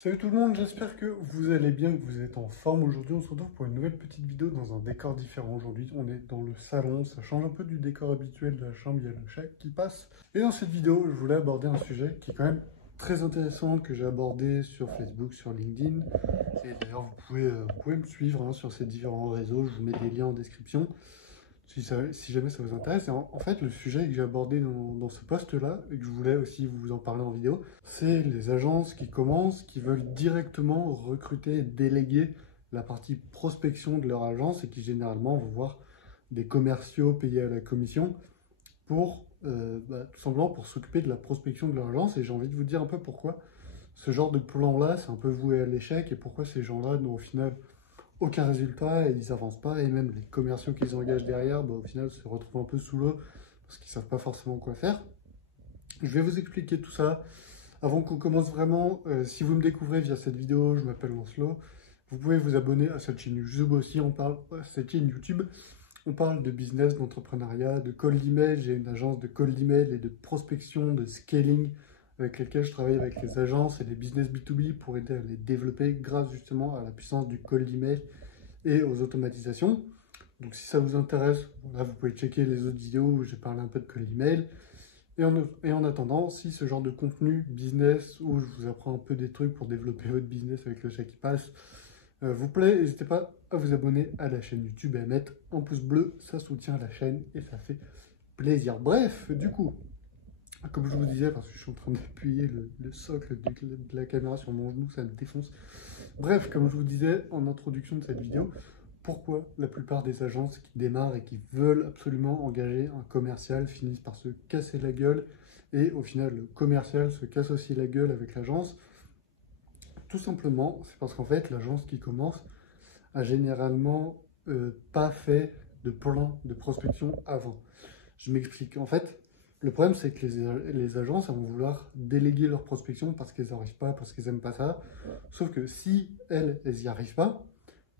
Salut tout le monde, j'espère que vous allez bien, que vous êtes en forme. Aujourd'hui, on se retrouve pour une nouvelle petite vidéo dans un décor différent. Aujourd'hui, on est dans le salon, ça change un peu du décor habituel de la chambre, il y a le chat qui passe. Et dans cette vidéo, je voulais aborder un sujet qui est quand même très intéressant, que j'ai abordé sur Facebook, sur LinkedIn. Et d'ailleurs, vous pouvez me suivre sur ces différents réseaux, je vous mets des liens en description. Si jamais ça vous intéresse. Et en fait, le sujet que j'ai abordé dans ce post-là, et que je voulais aussi vous en parler en vidéo, c'est les agences qui commencent, qui veulent directement recruter et déléguer la partie prospection de leur agence et qui généralement vont voir des commerciaux payés à la commission pour tout simplement pour s'occuper de la prospection de leur agence. Et j'ai envie de vous dire un peu pourquoi ce genre de plan-là, c'est un peu voué à l'échec et pourquoi ces gens-là n'ont au final aucun résultat et ils avancent pas. Et même les commerciaux qu'ils engagent derrière, au final, se retrouvent un peu sous l'eau parce qu'ils savent pas forcément quoi faire. Je vais vous expliquer tout ça. Avant qu'on commence vraiment, si vous me découvrez via cette vidéo, je m'appelle Lancelot. Vous pouvez vous abonner à cette chaîne YouTube aussi. Cette chaîne YouTube, on parle de business, d'entrepreneuriat, de cold email. J'ai une agence de cold email et de prospection, de scaling avec lesquels je travaille avec les agences et les business B2B pour aider à les développer grâce justement à la puissance du cold email et aux automatisations. Donc si ça vous intéresse, là vous pouvez checker les autres vidéos où j'ai parlé un peu de cold email. Et en attendant, si ce genre de contenu business où je vous apprends un peu des trucs pour développer votre business avec le chat qui passe, vous plaît, n'hésitez pas à vous abonner à la chaîne YouTube et à mettre un pouce bleu, ça soutient la chaîne et ça fait plaisir. Bref, du coup, comme je vous disais, parce que je suis en train d'appuyer le socle de la caméra sur mon genou, ça me défonce. Bref, comme je vous disais en introduction de cette vidéo, pourquoi la plupart des agences qui démarrent et qui veulent absolument engager un commercial finissent par se casser la gueule et au final le commercial se casse aussi la gueule avec l'agence? Tout simplement, c'est parce qu'en fait l'agence qui commence a généralement pas fait de plan de prospection avant. Je m'explique. En fait, le problème, c'est que les agences elles vont vouloir déléguer leur prospection parce qu'elles n'arrivent pas, parce qu'elles n'aiment pas ça. Sauf que si elles n'y arrivent pas,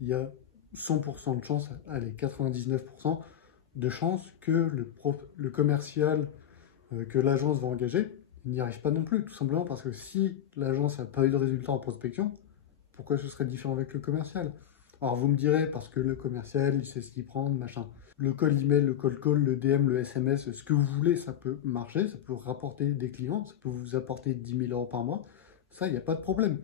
il y a 100% de chance, allez, 99% de chance que le commercial que l'agence va engager n'y arrive pas non plus. Tout simplement parce que si l'agence n'a pas eu de résultat en prospection, pourquoi ce serait différent avec le commercial? Alors vous me direz, parce que le commercial, il sait s'y prendre, machin. Le cold email, le cold call, le DM, le SMS, ce que vous voulez, ça peut marcher, ça peut rapporter des clients, ça peut vous apporter 10 000 euros par mois. Ça, il n'y a pas de problème.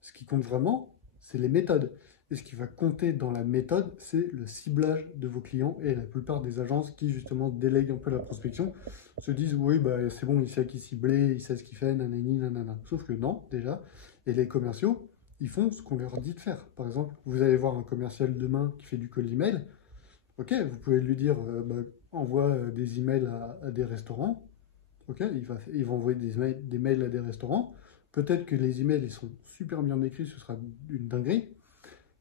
Ce qui compte vraiment, c'est les méthodes. Et ce qui va compter dans la méthode, c'est le ciblage de vos clients. Et la plupart des agences qui, justement, délèguent un peu la prospection, se disent, oui, bah, c'est bon, il sait qui cibler, il sait ce qu'il fait, nanani, nanana. Sauf que non, déjà. Et les commerciaux, ils font ce qu'on leur dit de faire. Par exemple, vous allez voir un commercial demain qui fait du cold email. Ok, vous pouvez lui dire, envoie des emails à des restaurants. Ok, il va envoyer des mails à des restaurants. Peut-être que les emails ils sont super bien écrits, ce sera une dinguerie.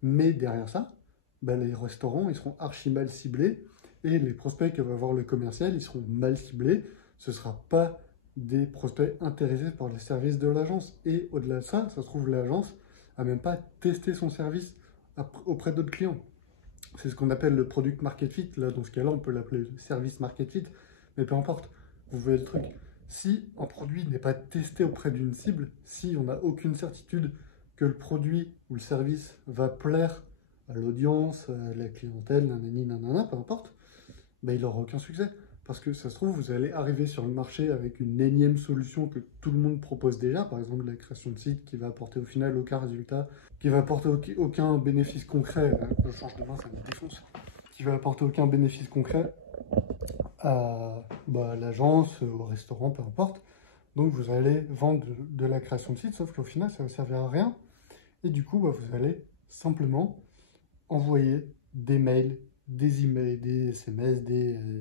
Mais derrière ça, les restaurants ils seront archi mal ciblés et les prospects que va voir le commercial ils seront mal ciblés. Ce ne sera pas des prospects intéressés par les services de l'agence. Et au-delà de ça, ça se trouve l'agence a même pas testé son service auprès d'autres clients. C'est ce qu'on appelle le product market fit. Là, dans ce cas-là, on peut l'appeler le service market fit, mais peu importe. Vous voyez le truc. Si un produit n'est pas testé auprès d'une cible, si on n'a aucune certitude que le produit ou le service va plaire à l'audience, à la clientèle, nanani, nanana, peu importe, il n'aura aucun succès. Parce que ça se trouve, vous allez arriver sur le marché avec une énième solution que tout le monde propose déjà, par exemple la création de site qui va apporter au final aucun résultat, qui va apporter aucun bénéfice concret, je change de main, ça me défonce, qui va apporter aucun bénéfice concret à l'agence, au restaurant, peu importe. Donc vous allez vendre de la création de site, sauf qu'au final ça ne va servir à rien. Et du coup, vous allez simplement envoyer des mails, des emails, des SMS,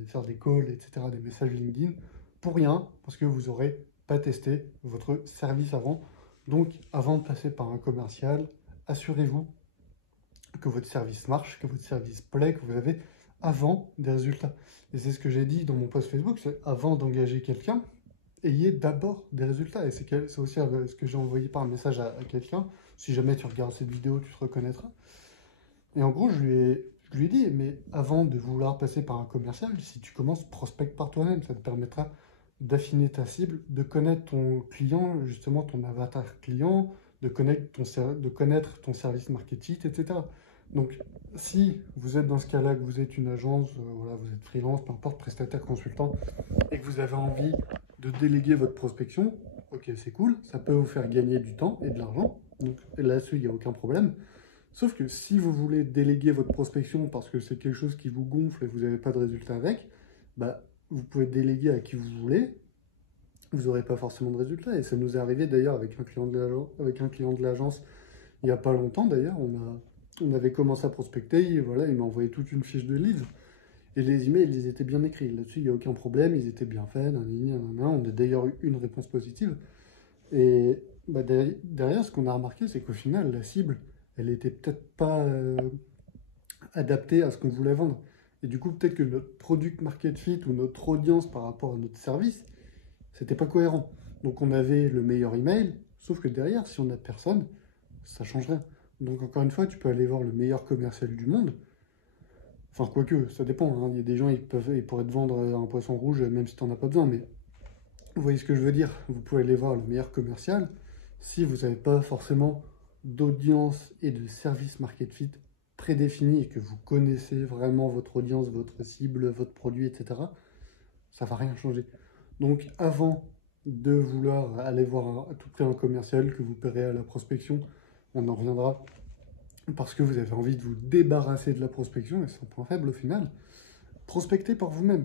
faire des calls, etc., des messages LinkedIn, pour rien, parce que vous n'aurez pas testé votre service avant. Donc, avant de passer par un commercial, assurez-vous que votre service marche, que votre service plaît, que vous avez avant des résultats. Et c'est ce que j'ai dit dans mon post Facebook, c'est avant d'engager quelqu'un, ayez d'abord des résultats. Et c'est aussi ce que j'ai envoyé par un message à quelqu'un. Si jamais tu regardes cette vidéo, tu te reconnaîtras. Et en gros, je lui ai dit, mais avant de vouloir passer par un commercial, si tu commences, prospecte par toi-même, ça te permettra d'affiner ta cible, de connaître ton client, justement ton avatar client, de connaître ton service market fit, etc. Donc, si vous êtes dans ce cas-là, que vous êtes une agence, voilà, vous êtes freelance, peu importe, prestataire, consultant, et que vous avez envie de déléguer votre prospection, ok, c'est cool, ça peut vous faire gagner du temps et de l'argent, donc là-dessus, il n'y a aucun problème. Sauf que si vous voulez déléguer votre prospection parce que c'est quelque chose qui vous gonfle et vous n'avez pas de résultat avec, bah, vous pouvez déléguer à qui vous voulez, vous n'aurez pas forcément de résultat. Et ça nous est arrivé d'ailleurs avec un client de l'agence il n'y a pas longtemps d'ailleurs. On avait commencé à prospecter, et voilà, il m'a envoyé toute une fiche de leads. Et les emails, ils étaient bien écrits. Là-dessus, il n'y a aucun problème, ils étaient bien faits, on a d'ailleurs eu une réponse positive. Et bah, derrière, ce qu'on a remarqué, c'est qu'au final, la cible, elle était peut-être pas adaptée à ce qu'on voulait vendre. Et du coup, peut-être que notre product market fit ou notre audience par rapport à notre service, c'était pas cohérent. Donc on avait le meilleur email, sauf que derrière, si on n'a personne, ça change rien. Donc encore une fois, tu peux aller voir le meilleur commercial du monde. Enfin, quoique, ça dépend, hein. Il y a des gens, ils pourraient te vendre un poisson rouge, même si tu n'en as pas besoin. Mais vous voyez ce que je veux dire? Vous pouvez aller voir le meilleur commercial. Si vous n'avez pas forcément d'audience et de service market fit prédéfini et que vous connaissez vraiment votre audience, votre cible, votre produit, etc., ça ne va rien changer. Donc, avant de vouloir aller voir à tout prix un commercial que vous paierez à la prospection, on en reviendra, parce que vous avez envie de vous débarrasser de la prospection, et c'est un point faible au final. Prospectez par vous-même,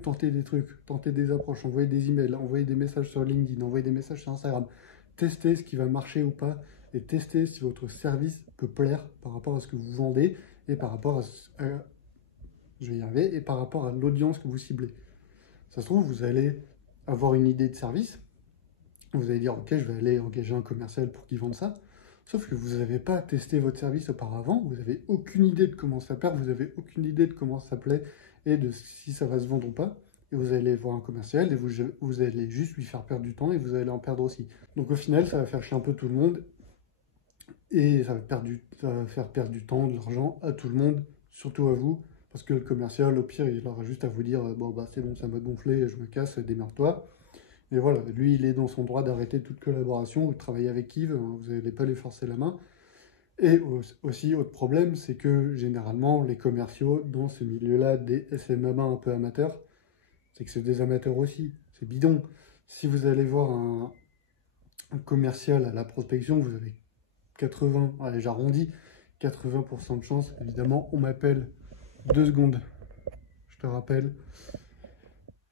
tentez des trucs, tentez des approches, envoyez des emails, envoyez des messages sur LinkedIn, envoyez des messages sur Instagram, testez ce qui va marcher ou pas, et testez si votre service peut plaire par rapport à ce que vous vendez, et par rapport et par rapport à l'audience que vous ciblez. Ça se trouve, vous allez avoir une idée de service, vous allez dire, ok, je vais aller engager un commercial pour qu'il vende ça, sauf que vous n'avez pas testé votre service auparavant, vous n'avez aucune idée de comment ça perd, vous n'avez aucune idée de comment ça plaît et de si ça va se vendre ou pas. Et vous allez voir un commercial et vous allez juste lui faire perdre du temps et vous allez en perdre aussi. Donc au final, ça va faire chier un peu tout le monde et ça va faire perdre du temps, de l'argent à tout le monde, surtout à vous, parce que le commercial, au pire, il aura juste à vous dire, bon bah c'est bon, ça m'a gonflé, je me casse, démerde-toi. Et voilà, lui, il est dans son droit d'arrêter toute collaboration ou de travailler avec qui veut, hein, vous n'allez pas lui forcer la main. Et aussi, autre problème, c'est que généralement, les commerciaux, dans ce milieu-là, des SMMA un peu amateurs, c'est que c'est des amateurs aussi, c'est bidon. Si vous allez voir un commercial à la prospection, vous avez 80, allez, j'arrondis, 80% de chance, évidemment, on m'appelle 2 secondes, je te rappelle.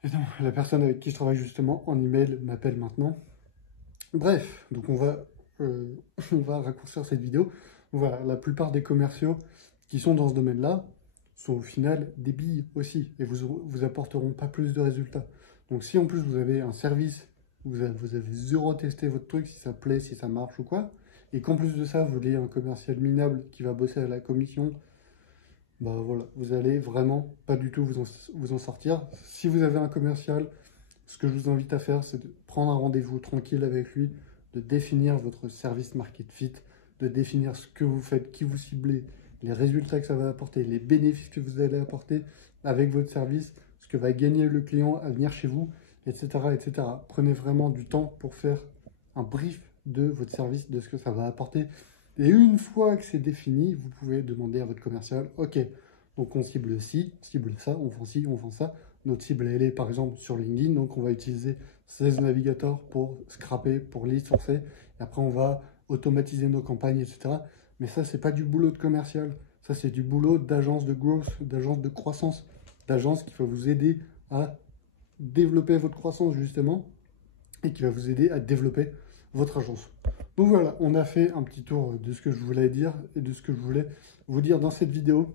Et non, la personne avec qui je travaille justement en email m'appelle maintenant. Bref, donc on va raccourcir cette vidéo. Voilà, la plupart des commerciaux qui sont dans ce domaine-là sont au final des billes aussi et vous apporteront pas plus de résultats. Donc si en plus vous avez un service, vous avez zéro testé votre truc, si ça plaît, si ça marche ou quoi, et qu'en plus de ça, vous voulez un commercial minable qui va bosser à la commission, bah voilà, vous allez vraiment pas du tout vous en sortir. Si vous avez un commercial, ce que je vous invite à faire, c'est de prendre un rendez-vous tranquille avec lui, de définir votre service market fit, de définir ce que vous faites, qui vous ciblez, les résultats que ça va apporter, les bénéfices que vous allez apporter avec votre service, ce que va gagner le client à venir chez vous, etc., etc. Prenez vraiment du temps pour faire un brief de votre service, de ce que ça va apporter. Et une fois que c'est défini, vous pouvez demander à votre commercial, ok, donc on cible ci, cible ça, on vend ci, on vend ça. Notre cible, elle est par exemple sur LinkedIn, donc on va utiliser 16 navigateurs pour scraper, pour lead sourcer, et après on va automatiser nos campagnes, etc. Mais ça, c'est pas du boulot de commercial, ça c'est du boulot d'agence de growth, d'agence de croissance, d'agence qui va vous aider à développer votre croissance justement, et qui va vous aider à développer votre agence. Donc voilà, on a fait un petit tour de ce que je voulais dire et de ce que je voulais vous dire dans cette vidéo.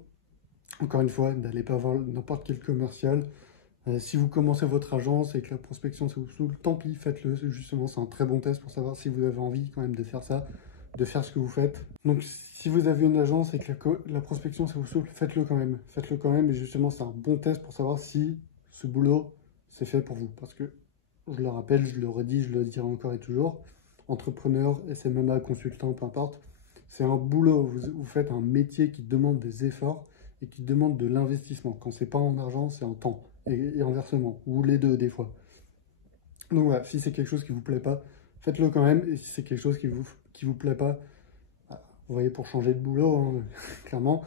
Encore une fois, n'allez pas voir n'importe quel commercial. Si vous commencez votre agence et que la prospection ça vous saoule, tant pis, faites-le. Justement, c'est un très bon test pour savoir si vous avez envie quand même de faire ça, de faire ce que vous faites. Donc si vous avez une agence et que la prospection ça vous saoule, faites-le quand même. Faites-le quand même et justement, c'est un bon test pour savoir si ce boulot, c'est fait pour vous. Parce que, je le rappelle, je le redis, je le dirai encore et toujours, entrepreneur, SMMA, consultant, peu importe, c'est un boulot, vous faites un métier qui demande des efforts et qui demande de l'investissement. Quand c'est pas en argent, c'est en temps et inversement, ou les deux des fois. Donc voilà, si c'est quelque chose qui vous plaît pas, faites-le quand même. Et si c'est quelque chose qui vous plaît pas, bah, vous voyez, pour changer de boulot, hein, clairement.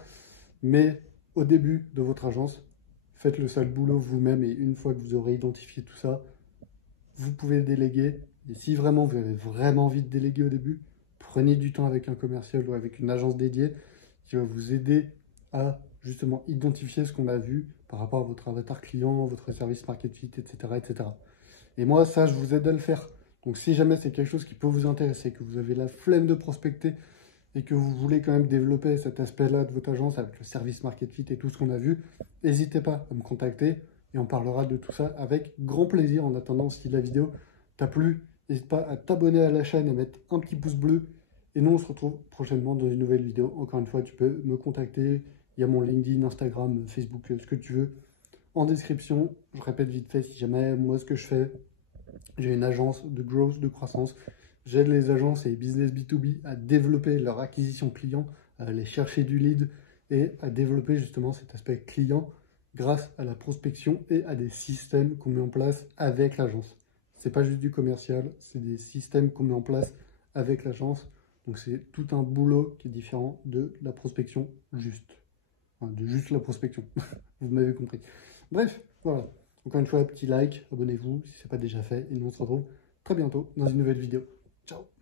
Mais au début de votre agence, faites le sale boulot vous-même. Et une fois que vous aurez identifié tout ça, vous pouvez déléguer. Et si vraiment vous avez vraiment envie de déléguer au début, prenez du temps avec un commercial ou avec une agence dédiée qui va vous aider à justement identifier ce qu'on a vu par rapport à votre avatar client, votre service market fit, etc., etc. Et moi, ça, je vous aide à le faire. Donc si jamais c'est quelque chose qui peut vous intéresser, que vous avez la flemme de prospecter et que vous voulez quand même développer cet aspect-là de votre agence avec le service market fit et tout ce qu'on a vu, n'hésitez pas à me contacter et on parlera de tout ça avec grand plaisir. En attendant, si la vidéo t'a plu, n'hésite pas à t'abonner à la chaîne et mettre un petit pouce bleu. Et nous, on se retrouve prochainement dans une nouvelle vidéo. Encore une fois, tu peux me contacter. Il y a mon LinkedIn, Instagram, Facebook, ce que tu veux en description. Je répète vite fait, si jamais moi ce que je fais, j'ai une agence de growth, de croissance. J'aide les agences et les business B2B à développer leur acquisition client, à aller chercher du lead et à développer justement cet aspect client grâce à la prospection et à des systèmes qu'on met en place avec l'agence. C'est pas juste du commercial, c'est des systèmes qu'on met en place avec l'agence. Donc c'est tout un boulot qui est différent de la prospection juste. Enfin, de juste la prospection. Vous m'avez compris. Bref, voilà. Encore une fois, petit like, abonnez-vous si ce n'est pas déjà fait. Et nous on se retrouve très bientôt dans une nouvelle vidéo. Ciao!